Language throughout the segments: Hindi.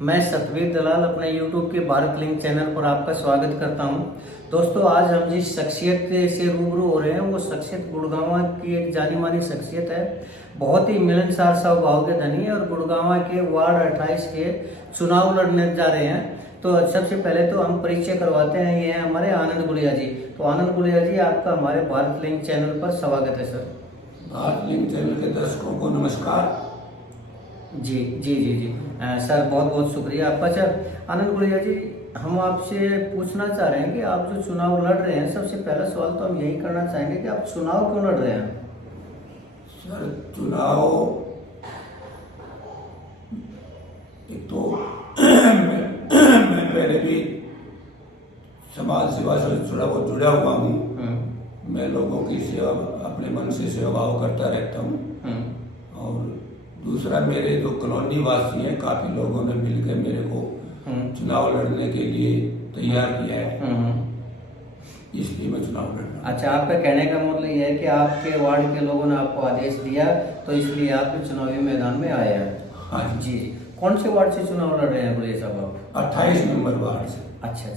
मैं सतवीर दलाल अपने YouTube के भारत लिंक चैनल पर आपका स्वागत करता हूं। दोस्तों, आज हम जिस शख्सियत से रूबरू हो रहे हैं वो शख्सियत गुड़गांव की एक जानी मानी शख्सियत है। बहुत ही मिलनसार स्वभाव के धनी है और गुड़गांव के वार्ड 28 के चुनाव लड़ने जा रहे हैं। तो सबसे पहले तो हम परिचय करवाते हैं, ये हैं हमारे आनंद गुड़िया जी। तो आनंद गुड़िया जी, आपका हमारे भारत लिंक चैनल पर स्वागत है सर। भारत लिंक चैनल के दर्शकों को नमस्कार। जी जी जी जी सर, बहुत बहुत शुक्रिया आपका। सर आनंद गुड़िया जी, हम आपसे पूछना चाह रहे हैं कि आप जो चुनाव लड़ रहे हैं, सबसे पहला सवाल तो हम यही करना चाहेंगे कि आप चुनाव क्यों लड़ रहे हैं? सर, चुनाव एक तो मैं पहले भी समाज सेवा से जुड़ा हुआ हूँ। मैं लोगों की सेवा अपने मन से सेवा भाव करता रहता हूँ। और दूसरा, मेरे जो कॉलोनी वासी हैं, काफी लोगों ने मिलकर मेरे को चुनाव लड़ने के लिए तैयार किया है, इसलिए मैं चुनाव लड़ रहा हूं। अच्छा, आपका कहने का मतलब यह है कि आपके वार्ड के लोगों ने आपको आदेश दिया, तो इसलिए आप चुनावी मैदान में आए हैं। हाँ जी। कौन से वार्ड से चुनाव लड़ रहे हैं गुड़िया साहब आप? 28 नंबर वार्ड से। अच्छा।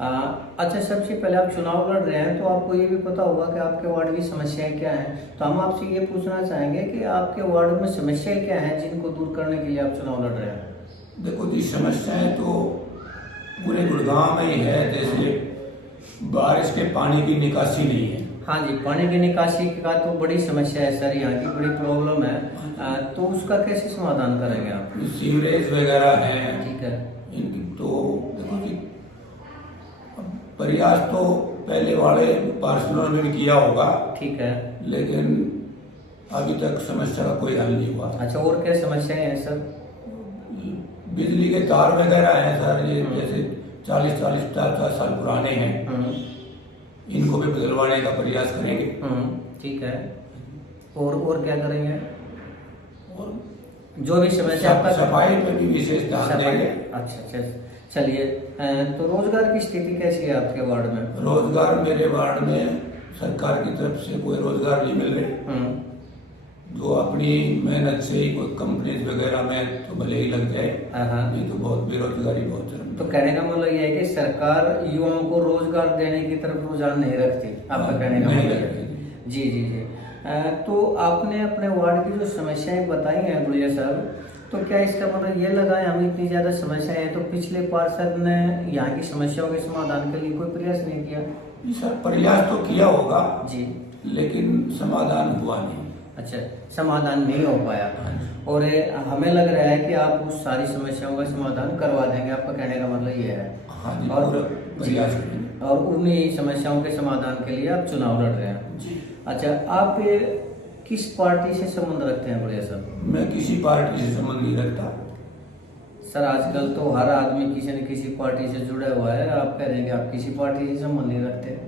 अच्छा, सबसे पहले आप चुनाव लड़ रहे हैं तो आपको ये भी पता होगा कि आपके वार्ड की समस्याएं क्या हैं। तो हम आपसे ये पूछना चाहेंगे कि आपके वार्ड में समस्याएं क्या हैं जिनको दूर करने के लिए आप चुनाव लड़ रहे हैं? देखो जी, समस्याएं तो पूरे गुड़गांव में ही है। जैसे बारिश के पानी की निकासी नहीं है। हाँ जी, पानी की निकासी का तो बड़ी समस्या है सर, यहाँ की बड़ी प्रॉब्लम है। तो उसका कैसे समाधान करेंगे आप? सीवरेज वगैरह है। ठीक है। इनकी तो देखो जी, प्रयास तो पहले वाले पार्षदों ने भी किया होगा। ठीक है। लेकिन अभी तक समस्या का कोई हल नहीं हुआ। अच्छा, और क्या समस्याएं हैं सर? बिजली के तार वगैरह हैं सर, ये जैसे 40 साल पुराने हैं। इनको भी बदलवाने का प्रयास करेंगे। ठीक है। और क्या करेंगे? और जो भी समस्या आपका सफाई पे भी विशेष ध्यान देंगे। अच्छा, चलिए। तो रोजगार की स्थिति कैसी है आपके वार्ड में? रोजगार मेरे वार्ड में सरकार की तरफ से कोई रोजगार नहीं मिल रहे। जो अपनी मेहनत से ही कोई कंपनी वगैरह में तो भले ही लग जाए, ये तो बहुत बेरोजगारी बहुत है। तो कहने का मतलब यह है कि सरकार युवाओं को रोजगार देने की तरफ रुझान नहीं रखती, आपका कहने का मतलब है? जी। तो आपने अपने वार्ड की जो समस्याएं बताई हैं गुड़िया साहब, तो क्या इसका मतलब ये लगा है हम इतनी ज्यादा समस्याएं हैं तो पिछले पार्षद ने यहाँ की समस्याओं के समाधान के लिए कोई प्रयास नहीं किया? सर, प्रयास तो किया होगा जी, लेकिन समाधान हुआ नहीं। अच्छा, समाधान नहीं हो पाया। और हमें लग रहा है कि आप उस सारी समस्याओं का समाधान करवा देंगे, आपका कहने का मतलब ये है? हाँ जी, और प्रयास करेंगे। और उन्हीं समस्याओं के समाधान के लिए आप चुनाव लड़ रहे हैं जी। अच्छा, आप किस पार्टी से संबंध रखते हैं गुड़िया साहब? मैं किसी पार्टी से संबंध नहीं रखता। सर, आजकल तो हर आदमी किसी न किसी पार्टी से जुड़ा हुआ है, आप कह रहे हैं कि आप किसी पार्टी से संबंध नहीं रखते?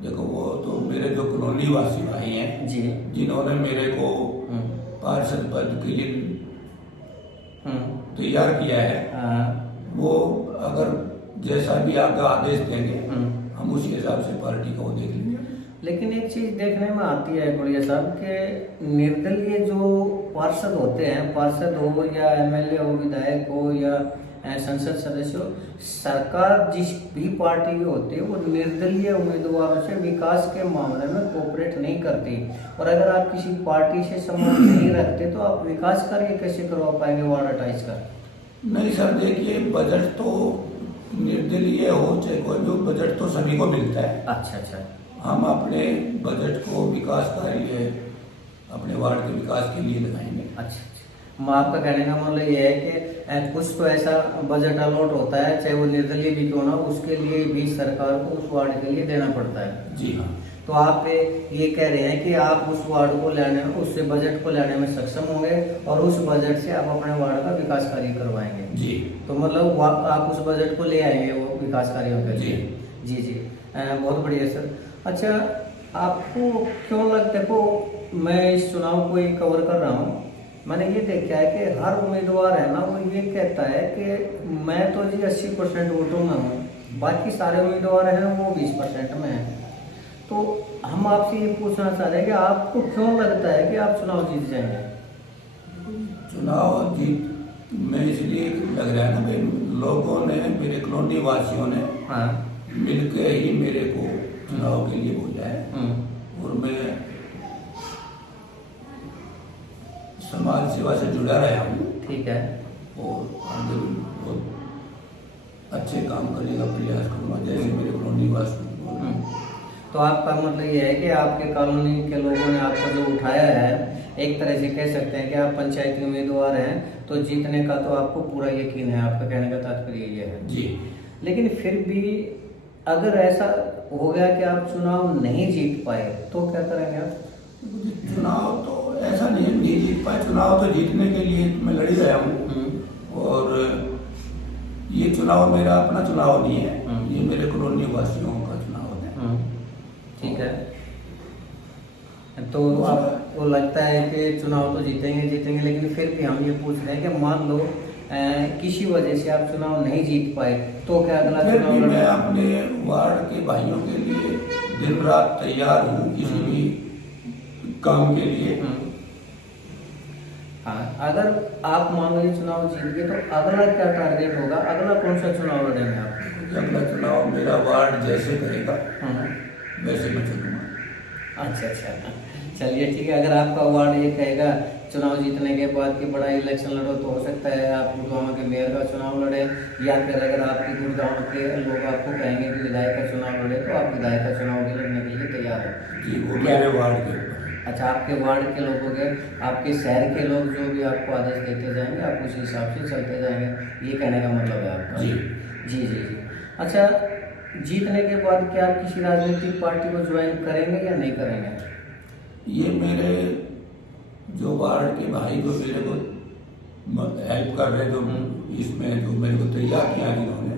देखो, वो तो मेरे जो कॉलोनी वासी भाई हैं जी, जिन्होंने मेरे को पार्षद पद के लिए तैयार किया है, वो अगर जैसा भी आपका आदेश देंगे हम उसी हिसाब से पार्टी को देख लेंगे। लेकिन एक चीज देखने में आती है गुड़िया साहब के निर्दलीय जो पार्षद होते हैं, पार्षद हो या एमएलए हो, विधायक हो या संसद सदस्य हो, सरकार जिस भी पार्टी की होती है वो निर्दलीय उम्मीदवारों से विकास के मामले में कोऑपरेट नहीं करती। और अगर आप किसी पार्टी से संबंध नहीं रखते तो आप विकास कार्य कैसे करवा पाएंगे वार्ड 28 का? नहीं सर, देखिए, बजट तो निर्दलीय हो चाहे कोई भी, बजट तो सभी को मिलता है। अच्छा। हम अपने बजट को विकास कार्य अपने वार्ड के विकास के लिए लगाएंगे। अच्छा, आपका कहने का मतलब ये है कि कुछ तो ऐसा बजट अलॉट होता है, चाहे वो निर्दलीय भी क्यों ना, उसके लिए भी सरकार को उस वार्ड के लिए देना पड़ता है। जी हाँ। तो आप ये कह रहे हैं कि आप उस वार्ड को लेने में, उससे बजट को लेने में सक्षम होंगे और उस बजट से आप अपने वार्ड का विकास कार्य करवाएंगे? जी। तो मतलब आप उस बजट को ले आएंगे वो विकास कार्यों के लिए? जी। बहुत बढ़िया सर। अच्छा, आपको क्यों लगता है, देखो मैं इस चुनाव को ये कवर कर रहा हूँ, मैंने ये देखा है कि हर उम्मीदवार है ना, वो ये कहता है कि मैं तो जी 80% वोटों में हूँ, बाकी सारे उम्मीदवार हैं वो 20% में हैं। तो हम आपसे ये पूछना चाह रहे हैं कि आपको क्यों लगता है कि आप चुनाव जीत जाएंगे? चुनाव जीत मैं इसलिए लग रहा है ना भाई, लोगों ने, मेरे कॉलोनी वासियों ने हाँ। मिलके ही मेरे को चुनाव के लिए बोला है, और मैं समाज सेवा से जुड़ा रहा हूँ, ठीक है। और आगे भी बहुत अच्छे काम करने का प्रयास करूँगा, जैसे मेरे कॉलोनी वासी। तो आपका मतलब ये है कि आपके कॉलोनी के लोगों ने आपको जो उठाया है, एक तरह से कह सकते हैं कि आप पंचायती उम्मीदवार हैं, तो जीतने का तो आपको पूरा यकीन है, आपका कहने का तात्पर्य ये है जी। लेकिन फिर भी अगर ऐसा हो गया कि आप चुनाव नहीं जीत पाए तो क्या करेंगे आप? चुनाव तो ऐसा नहीं जीत पाए, चुनाव तो जीतने के लिए मैं लड़ ही रहा हूँ, और ये चुनाव मेरा अपना चुनाव नहीं है, ये मेरे कॉलोनी वासियों का चुनाव है। ठीक है। तो आपको लगता है कि चुनाव तो जीतेंगे, लेकिन फिर भी हम ये पूछ रहे हैं कि मान लो किसी वजह से आप चुनाव नहीं जीत पाए तो क्या अगला फिर चुनाव भी मैं लड़ेंगे? अपने वार्ड के भाइयों के लिए दिन रात तैयार हूँ, किसी भी काम के लिए। हाँ, अगर आप मान लो ये चुनाव जीत गए तो अगला क्या टारगेट होगा, अगला कौन सा चुनाव लड़ेंगे आप? अगला चुनाव मेरा वार्ड जैसे करेगा वैसे मैं चलूँगा। अच्छा, चलिए ठीक है। अगर आपका वार्ड ये कहेगा चुनाव जीतने के बाद कि बड़ा इलेक्शन लड़ो, तो हो सकता है आप गुड़गांव के मेयर का चुनाव लड़े, या फिर अगर आपके गुड़गांव के लोग आपको कहेंगे कि विधायक का चुनाव लड़े तो आप विधायक का चुनाव भी लड़ने के लिए तैयार हैं? जी, वो मेरे वार्ड के। अच्छा, आपके वार्ड के लोगों के, आपके शहर के लोग जो भी आपको आदेश देते जाएंगे आप उसी हिसाब से चलते जाएंगे, ये कहने का मतलब है आपका? जी। जी। अच्छा, जीतने के बाद क्या आप किसी राजनीतिक पार्टी को ज्वाइन करेंगे या नहीं करेंगे? ये मेरे जो वार्ड के भाई जो मेरे को हेल्प कर रहे, जो इसमें जो मेरे को तैयार किया इन्होंने,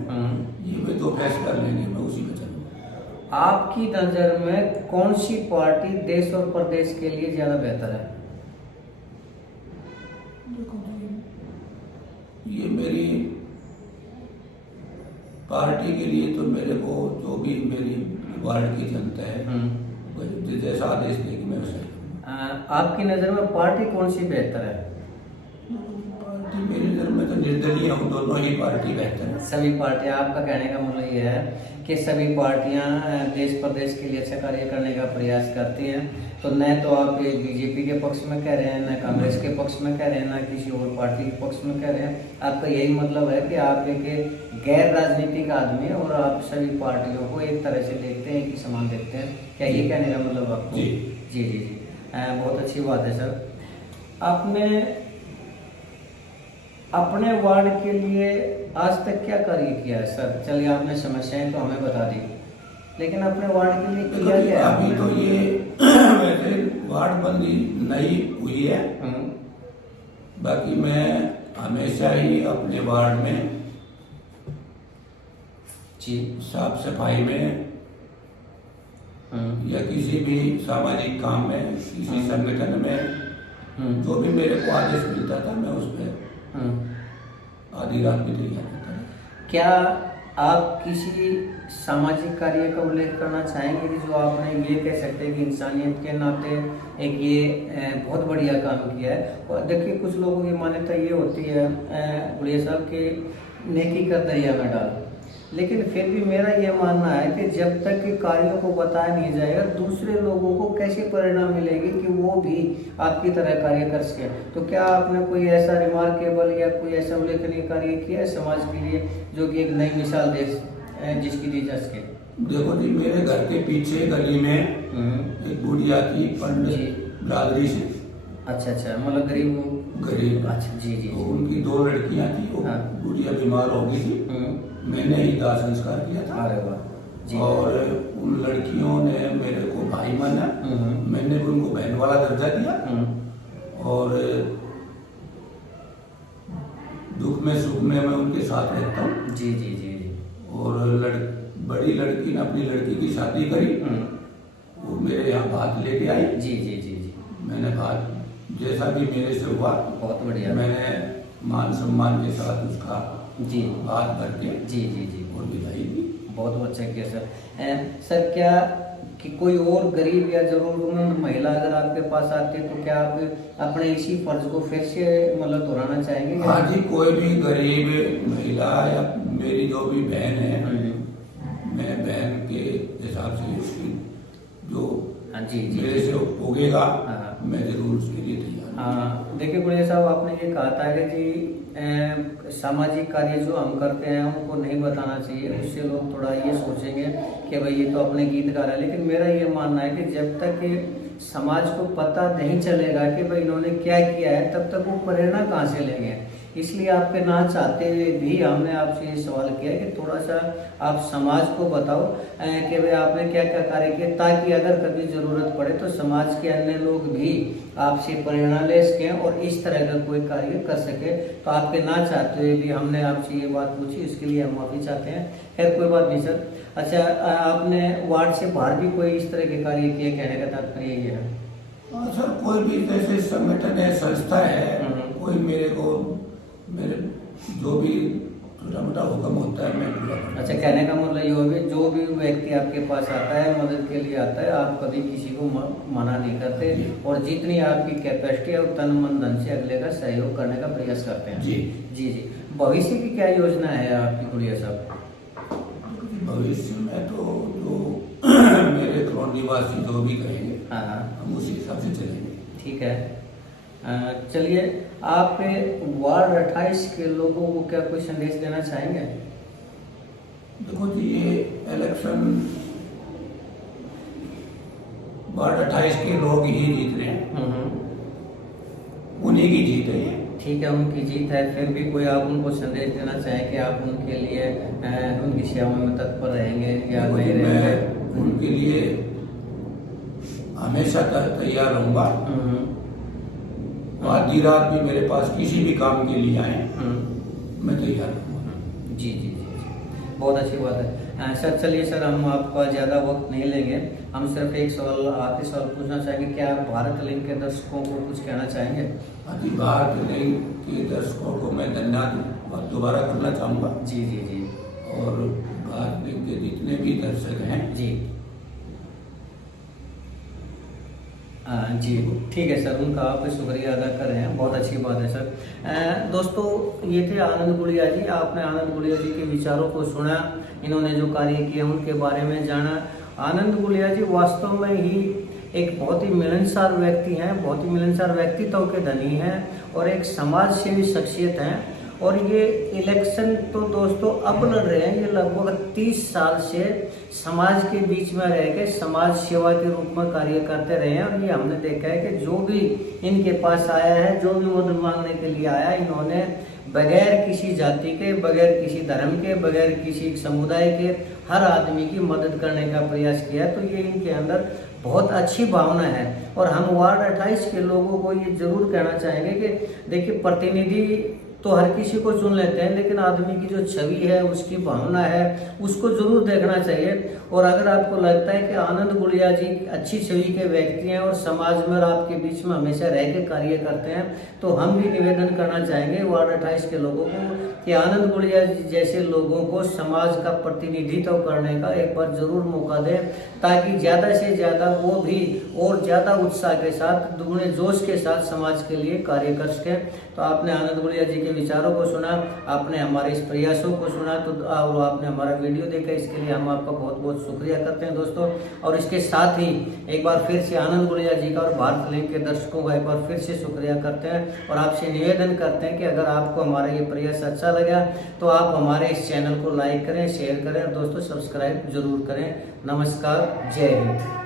ये वे जो फैसला लेंगे मैं उसी में चलूँगा। आपकी नज़र में कौन सी पार्टी देश और प्रदेश के लिए ज़्यादा बेहतर है? ये मेरी पार्टी के लिए तो मेरे को जो भी मेरी वार्ड की जनता है जैसा आदेश देगी मैं वैसा। आपकी नज़र में पार्टी कौन सी बेहतर है? पार्टी मेरी नज़र में तो निर्दलीय हूँ, दोनों ही पार्टी बेहतर है। सभी पार्टियां, आपका कहने का मतलब ये है कि सभी पार्टियां देश प्रदेश के लिए अच्छा कार्य करने का प्रयास करती हैं, तो न तो आप बीजेपी के पक्ष में कह रहे हैं, न कांग्रेस के पक्ष में कह रहे हैं, न किसी और पार्टी के पक्ष में कह रहे हैं। आपका यही मतलब है कि आप एक गैर राजनीतिक आदमी हैं और आप सभी पार्टियों को एक तरह से देखते हैं, कि समान देखते हैं, क्या ये कहने का मतलब आपको? जी। बहुत अच्छी बात है सर। आपने अपने वार्ड के लिए आज तक क्या कार्य किया है सर? चलिए, आपने समस्याएं तो हमें बता दी, लेकिन अपने वार्ड के लिए किया क्या है? अभी तो ये वैसे वार्ड बंदी नहीं हुई है, बाकी मैं हमेशा ही अपने वार्ड में जी साफ सफाई में या किसी भी सामाजिक काम में, किसी संगठन में जो भी मेरे को आदेश मिलता था मैं उस पर आधी रात भी तैयार करता था। क्या आप किसी सामाजिक कार्य का उल्लेख करना चाहेंगे कि जो आपने ये कह सकते हैं कि इंसानियत के नाते एक ये बहुत बढ़िया काम किया है? और देखिए, कुछ लोगों की मान्यता ये होती है गुड़िया साहब कि नेकी कर दरिया में डाल, लेकिन फिर भी मेरा ये मानना है कि जब तक कि कार्यों को बताया नहीं जाएगा, दूसरे लोगों को कैसे परिणाम मिलेगी कि वो भी आपकी तरह कार्य कर सके? तो क्या आपने कोई ऐसा रिमार्केबल या कोई ऐसा उल्लेखनीय कार्य किया है समाज के लिए जो कि एक नई मिसाल दे जिसकी दी जा सके? देखो जी, मेरे घर के पीछे गली में एक बुढ़िया थी, पंडित बिरादरी से। अच्छा, मतलब गरीब। अच्छा, जी। तो उनकी 2 लड़कियां थी, वो बुढ़िया बीमार हो गई थी, मैंने ही दाह संस्कार किया था। अरे वाह जी। और उन लड़कियों ने मेरे को भाई माना, मैंने भी उनको बहन वाला दर्जा दिया, और दुख में सुख में मैं उनके साथ रहता हूँ। जी। और बड़ी लड़की ने अपनी लड़की की शादी करी, वो मेरे यहाँ भात लेके आई। जी। मैंने भात जैसा भी मेरे से हुआ, बहुत बढ़िया, मैंने मान सम्मान के साथ उसका भात भर के जी और विदाई दी। बहुत अच्छा किया सर। सर, क्या कि कोई और गरीब या जरूरतमंद महिला अगर आपके पास आती है तो क्या आप अपने इसी फर्ज को फिर से मतलब दोहराना चाहेंगे? हाँ जी, कोई भी गरीब महिला या मेरी जो भी बहन है, मैं बहन के हिसाब से उसकी जो हाँ जी जी मेरे से होगेगा, हाँ। मैं जरूर उसके लिए तैयार हूँ। हाँ, देखिए गुड़िया साहब, आपने ये कहा था कि जी सामाजिक कार्य जो हम करते हैं उनको नहीं बताना चाहिए, उससे लोग थोड़ा ये सोचेंगे कि भाई ये तो अपने गीत गा रहा है। लेकिन मेरा ये मानना है कि जब तक कि समाज को पता नहीं चलेगा कि भाई इन्होंने क्या किया है, तब तक वो प्रेरणा कहाँ से लेंगे। इसलिए आपके ना चाहते हुए भी हमने आपसे ये सवाल किया कि थोड़ा सा आप समाज को बताओ कि भाई आपने क्या क्या कार्य किए, ताकि अगर कभी ज़रूरत पड़े तो समाज के अन्य लोग भी आपसे प्रेरणा ले सकें और इस तरह का कोई कार्य कर सके। तो आपके ना चाहते हुए भी हमने आपसे ये बात पूछी, इसके लिए हम माफ़ी चाहते हैं। खैर कोई बात नहीं सर। अच्छा, आपने वार्ड से बाहर भी कोई इस तरह के कार्य किए, कहने का तात्पर्य ये है? हाँ सर, कोई भी जैसे संगठन है, संस्था है, कोई मेरे जो भी छोटा मोटा हुक्म होता है मैं पूरा करता हूँ। अच्छा, कहने का मतलब ये हो भी जो भी व्यक्ति आपके पास आता है, मदद के लिए आता है, आप कभी किसी को मना नहीं करते और जितनी आपकी कैपेसिटी है वो तन मन धन से अगले का सहयोग करने का प्रयास करते हैं। जी जी जी। भविष्य की क्या योजना है आपकी गुड़िया साहब? भविष्य में तो जो मेरे कॉलोनी निवासी जो भी कहेंगे, हाँ हाँ, हम उसी हिसाब से चलेंगे। ठीक है। चलिए, आप वार्ड 28 के लोगों को क्या कोई संदेश देना चाहेंगे? देखो जी, ये इलेक्शन वार्ड 28 के लोग ही जीत रहे हैं, उन्हीं की जीत है ये। ठीक है, उनकी जीत है, फिर भी कोई आप उनको संदेश देना चाहें कि आप उनके लिए उनकी सेवा में तत्पर रहेंगे या नहीं रहेंगे? मैं उनके लिए हमेशा तैयार रहूंगा। आधी रात भी मेरे पास किसी भी काम के लिए आए, मैं तैयार रहूंगा। जी जी जी, बहुत अच्छी बात है सर। चलिए सर, हम आपका ज़्यादा वक्त नहीं लेंगे, हम सिर्फ एक सवाल, आखिरी सवाल पूछना चाहेंगे। क्या आप भारत लिंक के दर्शकों को कुछ कहना चाहेंगे? अभी भारत लिंक के दर्शकों को मैं धन्यवाद दोबारा करना चाहूँगा। जी जी जी। और भारत लिंक के जितने भी दर्शक हैं जी जी, ठीक है सर, उनका आप शुक्रिया अदा कर रहे हैं, बहुत अच्छी बात है सर। दोस्तों, ये थे आनंद गुड़िया जी। आपने आनंद गुड़िया जी के विचारों को सुना, इन्होंने जो कार्य किए उनके बारे में जाना। आनंद गुड़िया जी वास्तव में ही एक बहुत ही मिलनसार व्यक्ति हैं, बहुत ही मिलनसार व्यक्तित्व के धनी हैं और एक समाज सेवी शख्सियत हैं। और ये इलेक्शन तो दोस्तों अब लड़ रहे हैं, ये लगभग 30 साल से समाज के बीच में रह के समाज सेवा के रूप में कार्य करते रहे हैं। और ये हमने देखा है कि जो भी इनके पास आया है, जो भी मदद मांगने के लिए आया, इन्होंने बगैर किसी जाति के, बगैर किसी धर्म के, बगैर किसी समुदाय के हर आदमी की मदद करने का प्रयास किया। तो ये इनके अंदर बहुत अच्छी भावना है। और हम वार्ड 28 के लोगों को ये जरूर कहना चाहेंगे कि देखिए, प्रतिनिधि तो हर किसी को चुन लेते हैं, लेकिन आदमी की जो छवि है, उसकी भावना है, उसको जरूर देखना चाहिए। और अगर आपको लगता है कि आनंद गुड़िया जी अच्छी छवि के व्यक्ति हैं और समाज में और आपके बीच में हमेशा रह के कार्य करते हैं, तो हम भी निवेदन करना चाहेंगे वार्ड 28 के लोगों को कि आनंद गुड़िया जी जैसे लोगों को समाज का प्रतिनिधित्व करने का एक बार जरूर मौका दें, ताकि ज़्यादा से ज़्यादा वो भी और ज़्यादा उत्साह के साथ, दुगने जोश के साथ समाज के लिए कार्य कर सकें। तो आपने आनंद गुड़िया जी के विचारों को सुना, आपने हमारे इस प्रयासों को सुना, तो और आपने हमारा वीडियो देखा, इसके लिए हम आपका बहुत बहुत शुक्रिया करते हैं दोस्तों। और इसके साथ ही एक बार फिर से आनंद गुड़िया जी का और भारत लिंक के दर्शकों का एक बार फिर से शुक्रिया करते हैं और आपसे निवेदन करते हैं कि अगर आपको हमारा ये प्रयास अच्छा लगा तो आप हमारे इस चैनल को लाइक करें, शेयर करें और दोस्तों सब्सक्राइब जरूर करें। नमस्कार, जय हिंद।